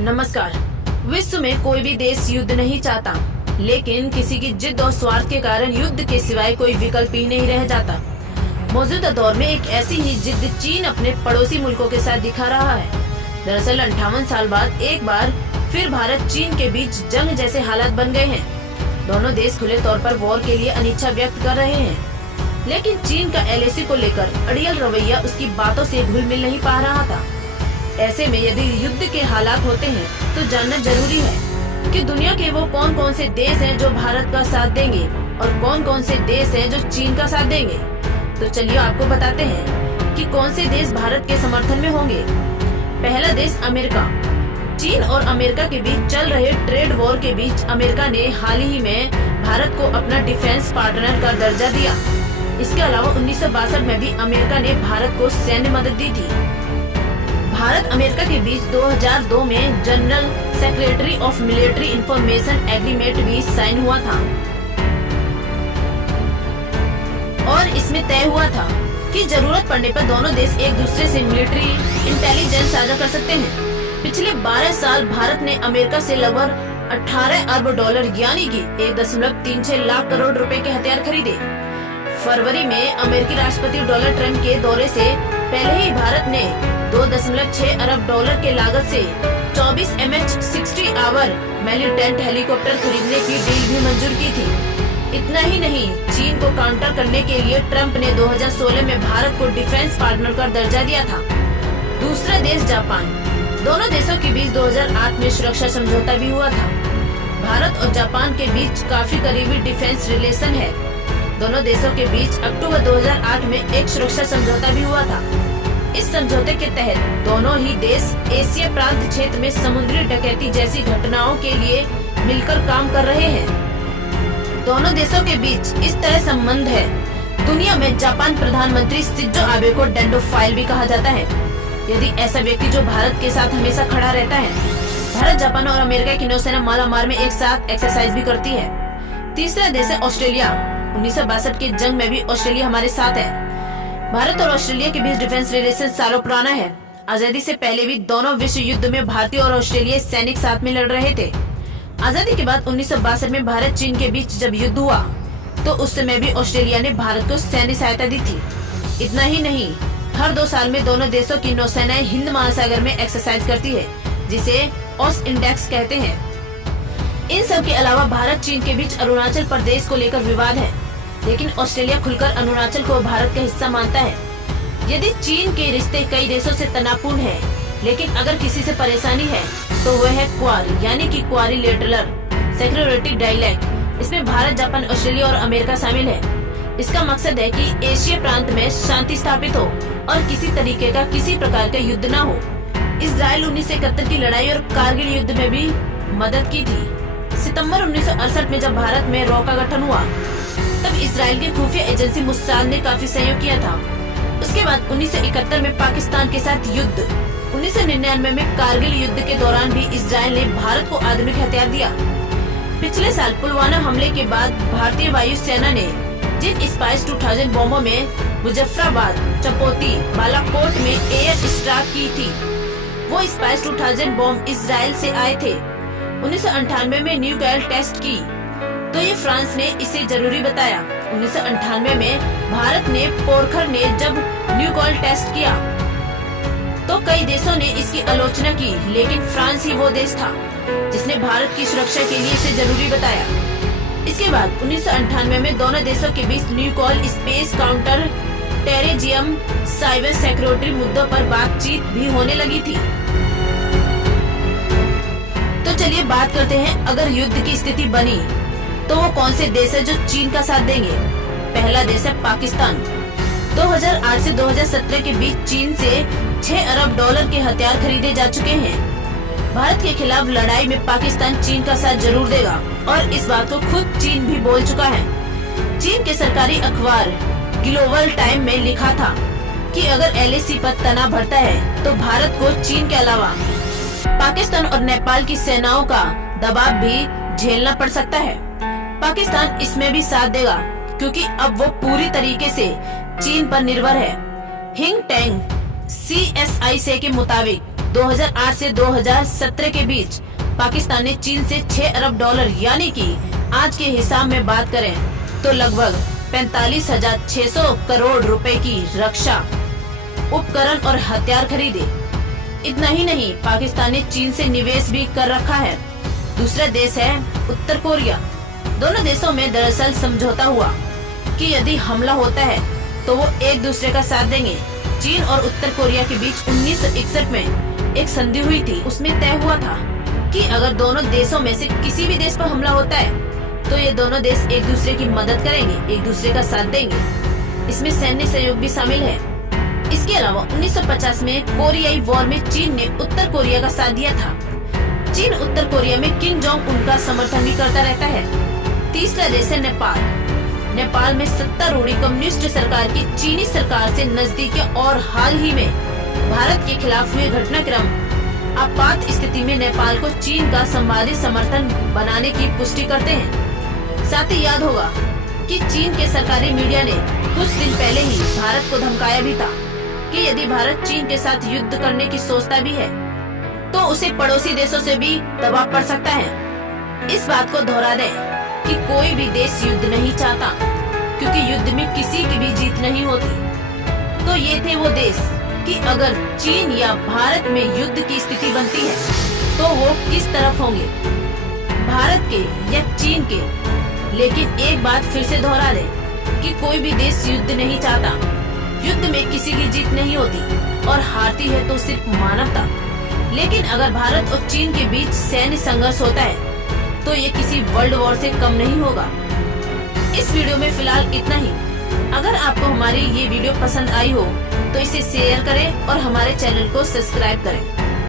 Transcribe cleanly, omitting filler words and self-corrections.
नमस्कार। विश्व में कोई भी देश युद्ध नहीं चाहता, लेकिन किसी की जिद और स्वार्थ के कारण युद्ध के सिवाय कोई विकल्प ही नहीं रह जाता। मौजूदा दौर में एक ऐसी ही जिद चीन अपने पड़ोसी मुल्कों के साथ दिखा रहा है। दरअसल 58 साल बाद एक बार फिर भारत चीन के बीच जंग जैसे हालात बन गए हैं। दोनों देश खुले तौर पर वॉर के लिए अनिच्छा व्यक्त कर रहे हैं, लेकिन चीन का LAC को लेकर अड़ियल रवैया उसकी बातों से घुल मिल नहीं पा रहा था। ऐसे में यदि युद्ध के हालात होते हैं तो जानना जरूरी है कि दुनिया के वो कौन कौन से देश हैं जो भारत का साथ देंगे और कौन कौन से देश हैं जो चीन का साथ देंगे। तो चलिए आपको बताते हैं कि कौन से देश भारत के समर्थन में होंगे। पहला देश अमेरिका। चीन और अमेरिका के बीच चल रहे ट्रेड वॉर के बीच अमेरिका ने हाल ही में भारत को अपना डिफेंस पार्टनर का दर्जा दिया। इसके अलावा 1962 में भी अमेरिका ने भारत को सैन्य मदद दी थी। भारत अमेरिका के बीच 2002 में general secretary of military information agreement भी साइन हुआ था और इसमें तय हुआ था कि जरूरत पड़ने पर दोनों देश एक दूसरे से मिलिट्री इंटेलिजेंस साझा कर सकते हैं। पिछले 12 साल भारत ने अमेरिका से लगभग 18 अरब डॉलर यानी कि 1.36 लाख करोड़ रुपए के हथियार खरीदे। फरवरी में अमेरिकी राष्ट्रपति डोनाल्ड ट्रंप के दौरे से पहले ही भारत ने 2.6 अरब डॉलर के लागत से 24 MH-60 आवर मिलिटेंट हेलीकॉप्टर खरीदने की डील भी मंजूर की थी। इतना ही नहीं, चीन को काउंटर करने के लिए ट्रंप ने 2016 में भारत को डिफेंस पार्टनर का दर्जा दिया था। दूसरा देश जापान। दोनों देशों के बीच 2008 में सुरक्षा समझौता भी हुआ था। भारत और जापान के बीच काफी करीबी डिफेंस रिलेशन है। दोनों देशों के बीच अक्टूबर 2008 में एक सुरक्षा समझौता भी हुआ था। इस समझौते के तहत दोनों ही देश एशिया प्रांत क्षेत्र में समुद्री डकैती जैसी घटनाओं के लिए मिलकर काम कर रहे हैं। दोनों देशों के बीच इस तरह संबंध है। दुनिया में जापान प्रधानमंत्री शिंजो आबे को डैंडोफाइल भी कहा जाता है, यदि ऐसा व्यक्ति जो भारत के साथ हमेशा खड़ा रहता है। भारत, जापान और अमेरिका की नौसेना मालामार में एक साथ एक्सरसाइज भी करती है। तीसरा देश है ऑस्ट्रेलिया। 1962 की जंग में भी ऑस्ट्रेलिया हमारे साथ है। भारत और ऑस्ट्रेलिया के बीच डिफेंस रिलेशन सालों पुराना है। आजादी से पहले भी दोनों विश्व युद्ध में भारतीय और ऑस्ट्रेलियाई सैनिक साथ में लड़ रहे थे। आजादी के बाद 1962 में भारत चीन के बीच जब युद्ध हुआ तो उस समय भी ऑस्ट्रेलिया ने भारत को सैन्य सहायता दी थी। इतना ही नहीं, हर 2 साल में दोनों देशों की नौसेनाएं हिंद महासागर में एक्सरसाइज करती है, जिसे ऑस इंडेक्स कहते हैं। इन सब के अलावा भारत चीन के बीच अरुणाचल प्रदेश को लेकर विवाद है, लेकिन ऑस्ट्रेलिया खुलकर अरुणाचल को भारत का हिस्सा मानता है। यदि चीन के रिश्ते कई देशों से तनावपूर्ण है, लेकिन अगर किसी से परेशानी है तो वह है क्वार यानी कि क्वारिलेटरल सिक्योरिटी डायलॉग। इसमें भारत, जापान, ऑस्ट्रेलिया और अमेरिका शामिल है। इसका मकसद है कि एशिया प्रांत में शांति स्थापित हो और किसी तरीके का किसी प्रकार का युद्ध न हो। इजराइल 1971 की लड़ाई और कारगिल युद्ध में भी मदद की थी। सितंबर 1968 में जब भारत में रॉ का गठन हुआ तब इजराइल की खुफिया एजेंसी मुसाद ने काफी सहयोग किया था। उसके बाद 1971 में पाकिस्तान के साथ युद्ध। 1999 में कारगिल युद्ध के दौरान भी इजराइल ने भारत को आधुनिक हथियार दिया। पिछले साल पुलवामा हमले के बाद भारतीय वायुसेना ने जिन स्पाइस 2000 बमों में मुजफ्फराबाद, चपोती, बालाकोट में एयर स्ट्राइक की थी, वो स्पाइस 2000 बम इजराइल से आए थे। 1998 में न्यूक्लियर टेस्ट की तो ये फ्रांस ने इसे जरूरी बताया। 1998 में भारत ने पोखरण ने जब न्यूक्लियर टेस्ट किया तो कई देशों ने इसकी आलोचना की, लेकिन फ्रांस ही वो देश था जिसने भारत की सुरक्षा के लिए इसे जरूरी बताया। इसके बाद 1998 में दोनों देशों के बीच nuclear space counter terrorism cyber security मुद्दों पर बातचीत भी होने लगी थी। तो चलिए बात करते हैं, अगर युद्ध की स्थिति बनी तो वो कौन से देश है जो चीन का साथ देंगे। पहला देश है पाकिस्तान। 2008 से 2017 के बीच चीन से 6 अरब डॉलर के हथियार खरीदे जा चुके हैं। भारत के खिलाफ लड़ाई में पाकिस्तान चीन का साथ जरूर देगा और इस बात को खुद चीन भी बोल चुका है। चीन के सरकारी अखबार ग्लोबल टाइम में लिखा था कि अगर LAC पर तनाव बढ़ता है तो भारत को चीन के अलावा पाकिस्तान और नेपाल की सेनाओं का दबाव भी झेलना पड़ सकता है। पाकिस्तान इसमें भी साथ देगा क्योंकि अब वो पूरी तरीके से चीन पर निर्भर है। हिंग टैंग CSIC के मुताबिक 2008 से 2017 के बीच पाकिस्तान ने चीन से 6 अरब डॉलर यानी कि आज के हिसाब में बात करें तो लगभग 45,600 करोड़ रुपए की रक्षा उपकरण और हथियार खरीदे। इतना ही नहीं, पाकिस्तान ने चीन से निवेश भी कर रखा है। दूसरा देश है उत्तर कोरिया। दोनों देशों में दरअसल समझौता हुआ कि यदि हमला होता है तो वो एक दूसरे का साथ देंगे। चीन और उत्तर कोरिया के बीच 1961 में एक संधि हुई थी। उसमें तय हुआ था कि अगर दोनों देशों में से किसी भी देश पर हमला होता है तो ये दोनों देश एक दूसरे की मदद करेंगे, एक दूसरे का साथ देंगे। इसमें सैन्य सहयोग भी शामिल है। इसके अलावा 1950 में कोरियाई वॉर में चीन ने उत्तर कोरिया का साथ दिया था। चीन उत्तर कोरिया में किम जोंग उन का समर्थन भी करता रहता है। तीसरा देश है नेपाल। नेपाल में सत्तारूढ़ कम्युनिस्ट सरकार की चीनी सरकार से नजदीक है और हाल ही में भारत के खिलाफ हुए घटनाक्रम आपात स्थिति में नेपाल को चीन का संवादी समर्थन बनाने की पुष्टि करते हैं। साथ ही याद होगा कि चीन के सरकारी मीडिया ने कुछ दिन पहले ही भारत को धमकाया भी था कि यदि भारत चीन के साथ युद्ध करने की सोचता भी है तो उसे पड़ोसी देशों से भी दबाव पड़ सकता है। इस बात को दोहरा दें कि कोई भी देश युद्ध नहीं चाहता, क्योंकि युद्ध में किसी की भी जीत नहीं होती। तो ये थे वो देश कि अगर चीन या भारत में युद्ध की स्थिति बनती है तो वो किस तरफ होंगे, भारत के या चीन के। लेकिन एक बात फिर से दोहरा दें कि कोई भी देश युद्ध नहीं चाहता। युद्ध में किसी की जीत नहीं होती और हारती है तो सिर्फ मानवता। लेकिन अगर भारत और चीन के बीच सैन्य संघर्ष होता है तो ये किसी वर्ल्ड वॉर से कम नहीं होगा। इस वीडियो में फिलहाल इतना ही। अगर आपको हमारी ये वीडियो पसंद आई हो तो इसे शेयर करें और हमारे चैनल को सब्सक्राइब करें।